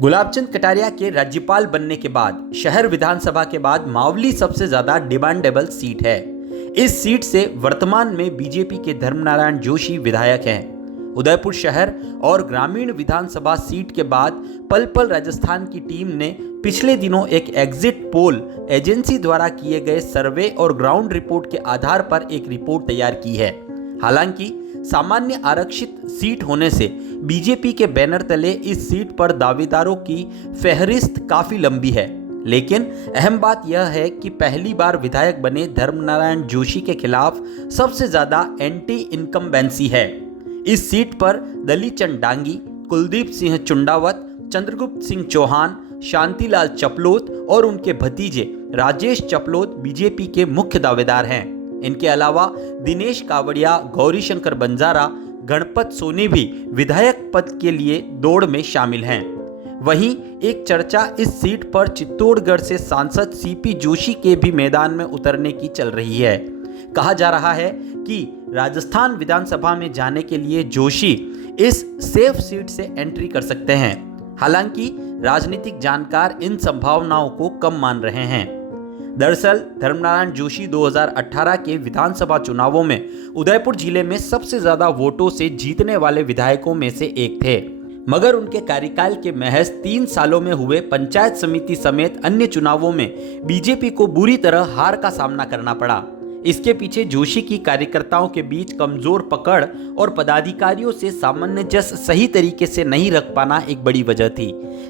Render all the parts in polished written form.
गुलाबचंद कटारिया के राज्यपाल बनने के बाद शहर विधानसभा के बाद मावली सबसे ज्यादा डिमांडेबल सीट है। इस सीट से वर्तमान में बीजेपी के धर्मनारायण जोशी विधायक हैं। उदयपुर शहर और ग्रामीण विधानसभा सीट के बाद पल पल राजस्थान की टीम ने पिछले दिनों एक एग्जिट पोल एजेंसी द्वारा किए गए सर्वे और ग्राउंड रिपोर्ट के आधार पर एक रिपोर्ट तैयार की है। हालांकि सामान्य आरक्षित सीट होने से बीजेपी के बैनर तले इस सीट पर दावेदारों की फहरिस्त काफी लंबी है, लेकिन अहम बात यह है कि पहली बार विधायक बने धर्मनारायण जोशी के खिलाफ सबसे ज्यादा एंटी इनकम्बेंसी है। इस सीट पर दलीचंद डांगी, कुलदीप सिंह चुंडावत, चंद्रगुप्त सिंह चौहान, शांतिलाल चपलोत और उनके भतीजे राजेश चपलोत बीजेपी के मुख्य दावेदार हैं। इनके अलावा दिनेश कावड़िया, गौरीशंकर बंजारा, गणपत सोनी भी विधायक पद के लिए दौड़ में शामिल हैं। वहीं एक चर्चा इस सीट पर चित्तौड़गढ़ से सांसद सीपी जोशी के भी मैदान में उतरने की चल रही है। कहा जा रहा है कि राजस्थान विधानसभा में जाने के लिए जोशी इस सेफ सीट से एंट्री कर सकते हैं। हालांकि राजनीतिक जानकार इन संभावनाओं को कम मान रहे हैं। दरअसल धर्मनारायण जोशी 2018 के विधानसभा चुनावों में उदयपुर जिले में सबसे ज्यादा वोटों से जीतने वाले विधायकों में से एक थे, मगर उनके कार्यकाल के महज 3 सालों में हुए पंचायत समिति समेत अन्य चुनावों में बीजेपी को बुरी तरह हार का सामना करना पड़ा। इसके पीछे जोशी की कार्यकर्ताओं के बीच कमजोर पकड़ और पदाधिकारियों से सामंजस्य सही तरीके से नहीं रख पाना एक बड़ी वजह थी।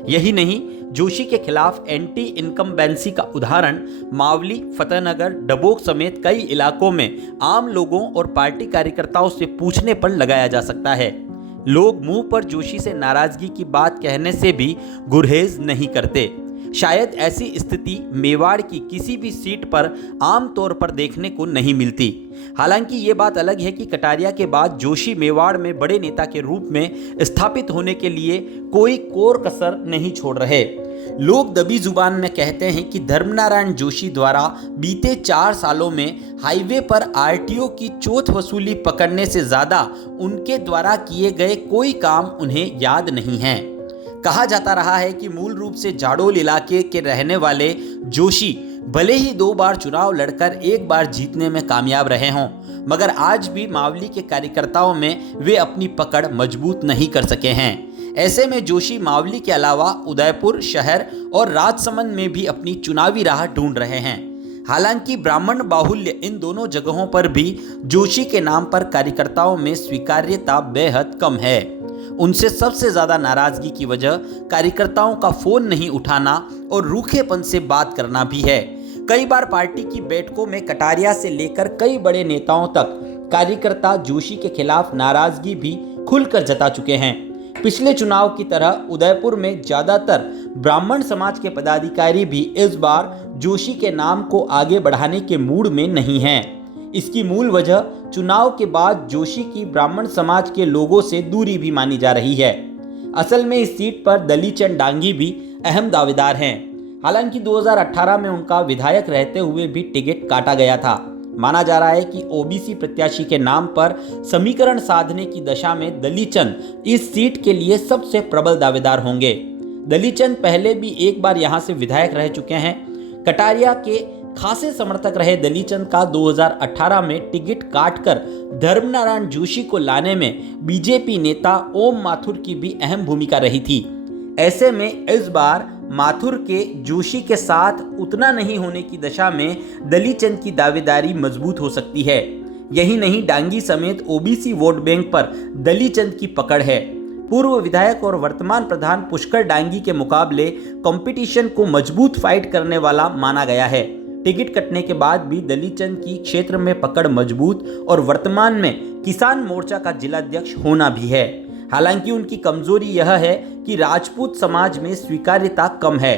यही नहीं, जोशी के खिलाफ एंटी इनकम्बेंसी का उदाहरण मावली, फतेहनगर, डबोक समेत कई इलाकों में आम लोगों और पार्टी कार्यकर्ताओं से पूछने पर लगाया जा सकता है। लोग मुंह पर जोशी से नाराजगी की बात कहने से भी गुरेज नहीं करते। शायद ऐसी स्थिति मेवाड़ की किसी भी सीट पर आम तौर पर देखने को नहीं मिलती। हालांकि ये बात अलग है कि कटारिया के बाद जोशी मेवाड़ में बड़े नेता के रूप में स्थापित होने के लिए कोई कोर कसर नहीं छोड़ रहे। लोग दबी जुबान में कहते हैं कि धर्मनारायण जोशी द्वारा बीते 4 सालों में हाईवे पर आरटीओ की चोट वसूली पकड़ने से ज्यादा उनके द्वारा किए गए कोई काम उन्हें याद नहीं है। कहा जाता रहा है कि मूल रूप से जाडोल इलाके के रहने वाले जोशी भले ही 2 बार चुनाव लड़कर 1 बार जीतने में कामयाब रहे हों, मगर आज भी मावली के कार्यकर्ताओं में वे अपनी पकड़ मजबूत नहीं कर सके हैं। ऐसे में जोशी मावली के अलावा उदयपुर शहर और राजसमंद में भी अपनी चुनावी राह ढूंढ रहे हैं। हालांकि ब्राह्मण बाहुल्य इन दोनों जगहों पर भी जोशी के नाम पर कार्यकर्ताओं में स्वीकार्यता बेहद कम है। उनसे सबसे ज्यादा नाराजगी की वजह कार्यकर्ताओं का फोन नहीं उठाना और रूखेपन से बात करना भी है। कई बार पार्टी की बैठकों में कटारिया से लेकर कई बड़े नेताओं तक कार्यकर्ता जोशी के खिलाफ नाराजगी भी खुलकर जता चुके हैं। पिछले चुनाव की तरह उदयपुर में ज्यादातर ब्राह्मण समाज के पदाधिकारी भी इस बार जोशी के नाम को आगे बढ़ाने के मूड में नहीं हैं। इसकी मूल वजह चुनाव के बाद जोशी की ब्राह्मण समाज के लोगों से दूरी भी मानी जा रही है। असल में इस सीट पर दलीचंद डांगी भी अहम दावेदार हैं। हालांकि 2018 में उनका विधायक रहते हुए भी टिकट काटा गया था। माना जा रहा है कि ओबीसी प्रत्याशी के नाम पर समीकरण साधने की दशा में दलीचंद इस सीट के लिए सबसे प्रबल दावेदार होंगे। दलीचंद पहले भी एक बार यहां से विधायक रह चुके हैं। कटारिया के खासे समर्थक रहे दलीचंद का 2018 में टिकट काटकर धर्मनारायण जोशी को लाने में बीजेपी नेता ओम माथुर की भी अहम भूमिका रही थी। ऐसे में इस बार माथुर के जोशी के साथ उतना नहीं होने की दशा में दलीचंद की दावेदारी मजबूत हो सकती है। यही नहीं, डांगी समेत ओबीसी वोट बैंक पर दलीचंद की पकड़ है। पूर्व विधायक और वर्तमान प्रधान पुष्कर डांगी के मुकाबले कंपटीशन को मजबूत फाइट करने वाला माना गया है। टिकट कटने के बाद भी दलीचंद की क्षेत्र में पकड़ मजबूत और वर्तमान में किसान मोर्चा का जिलाध्यक्ष होना भी है। हालांकि उनकी कमजोरी यह है कि राजपूत समाज में स्वीकार्यता कम है।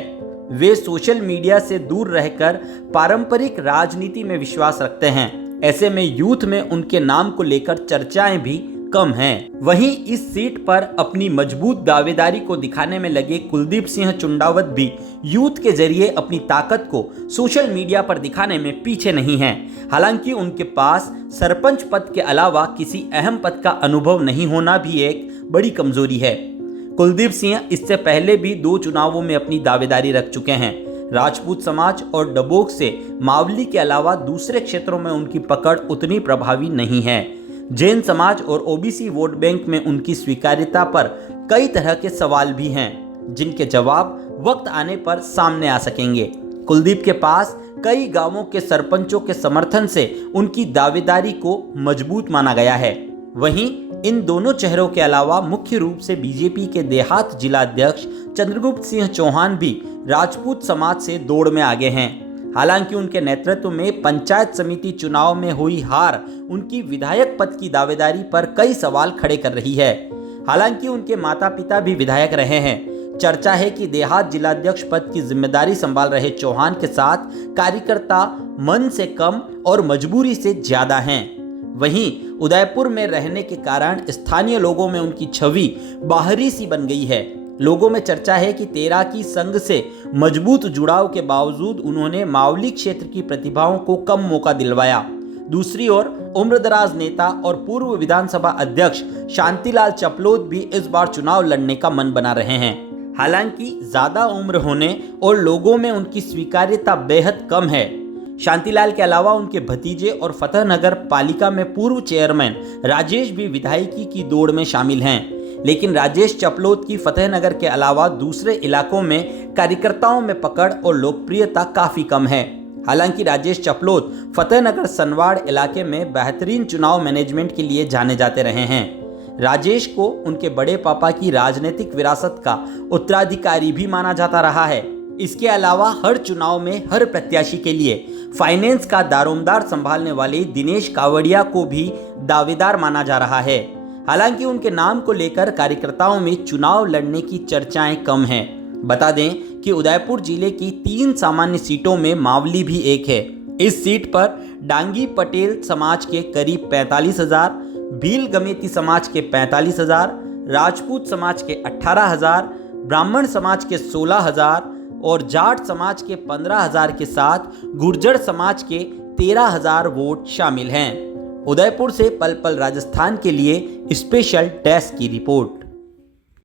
वे सोशल मीडिया से दूर रहकर पारंपरिक राजनीति में विश्वास रखते हैं। ऐसे में यूथ में उनके नाम को लेकर चर्चाएं भी कम हैं। वहीं इस सीट पर अपनी मजबूत दावेदारी को दिखाने में लगे कुलदीप सिंह चुंडावत भी यूथ के जरिए अपनी ताकत को सोशल मीडिया पर दिखाने में पीछे नहीं हैं। हालांकि उनके पास सरपंच पद के अलावा किसी अहम पद का अनुभव नहीं होना भी एक बड़ी कमजोरी है। कुलदीप सिंह इससे पहले भी 2 चुनावों में अपनी दावेदारी रख चुके हैं। राजपूत समाज और डबोक से मावली के अलावा दूसरे क्षेत्रों में उनकी पकड़ उतनी प्रभावी नहीं है। जैन समाज और ओबीसी वोट बैंक में उनकी स्वीकार्यता पर कई तरह के सवाल भी हैं, जिनके जवाब वक्त आने पर सामने आ सकेंगे। कुलदीप के पास कई गांवों के सरपंचों के समर्थन से उनकी दावेदारी को मजबूत माना गया है। वहीं इन दोनों चेहरों के अलावा मुख्य रूप से बीजेपी के देहात जिला अध्यक्ष चंद्रगुप्त सिंह चौहान भी राजपूत समाज से दौड़ में आगे हैं। हालांकि उनके नेतृत्व में पंचायत समिति चुनाव में हुई हार उनकी विधायक पद की दावेदारी पर कई सवाल खड़े कर रही है। हालांकि उनके माता पिता भी विधायक रहे हैं। चर्चा है कि देहात जिलाध्यक्ष पद की जिम्मेदारी संभाल रहे चौहान के साथ कार्यकर्ता मन से कम और मजबूरी से ज्यादा हैं। वहीं उदयपुर में रहने के कारण स्थानीय लोगों में उनकी छवि बाहरी सी बन गई है। लोगों में चर्चा है कि तैराकी संघ से मजबूत जुड़ाव के बावजूद उन्होंने मावली क्षेत्र की प्रतिभाओं को कम मौका दिलवाया। दूसरी ओर उम्रदराज नेता और पूर्व विधानसभा अध्यक्ष शांतिलाल चपलोद भी इस बार चुनाव लड़ने का मन बना रहे हैं। हालांकि ज्यादा उम्र होने और लोगों में उनकी स्वीकार्यता बेहद कम है। शांतिलाल के अलावा उनके भतीजे और फतेहनगर पालिका में पूर्व चेयरमैन राजेश भी विधायकी की दौड़ में शामिल हैं। लेकिन राजेश चपलोद की फतेहनगर के अलावा दूसरे इलाकों में कार्यकर्ताओं में पकड़ और लोकप्रियता काफी कम है। हालांकि राजेश चपलोद फतेहनगर सनवाड़ इलाके में बेहतरीन चुनाव मैनेजमेंट के लिए जाने जाते रहे हैं। राजेश को उनके बड़े पापा की राजनीतिक विरासत का उत्तराधिकारी भी माना जाता रहा है। इसके अलावा हर चुनाव में हर प्रत्याशी के लिए फाइनेंस का दारोमदार संभालने वाले दिनेश कावड़िया को भी दावेदार माना जा रहा है। हालांकि उनके नाम को लेकर कार्यकर्ताओं में चुनाव लड़ने की चर्चाएं कम हैं। बता दें कि उदयपुर जिले की 3 सामान्य सीटों में मावली भी एक है। इस सीट पर डांगी पटेल समाज के करीब 45,000, भील गमेती समाज के 45,000, राजपूत समाज के 18,000, ब्राह्मण समाज के 16,000 और जाट समाज के 15,000 के साथ गुर्जर समाज के 13,000 वोट शामिल हैं। उदयपुर से पल पल राजस्थान के लिए स्पेशल डेस्क की रिपोर्ट।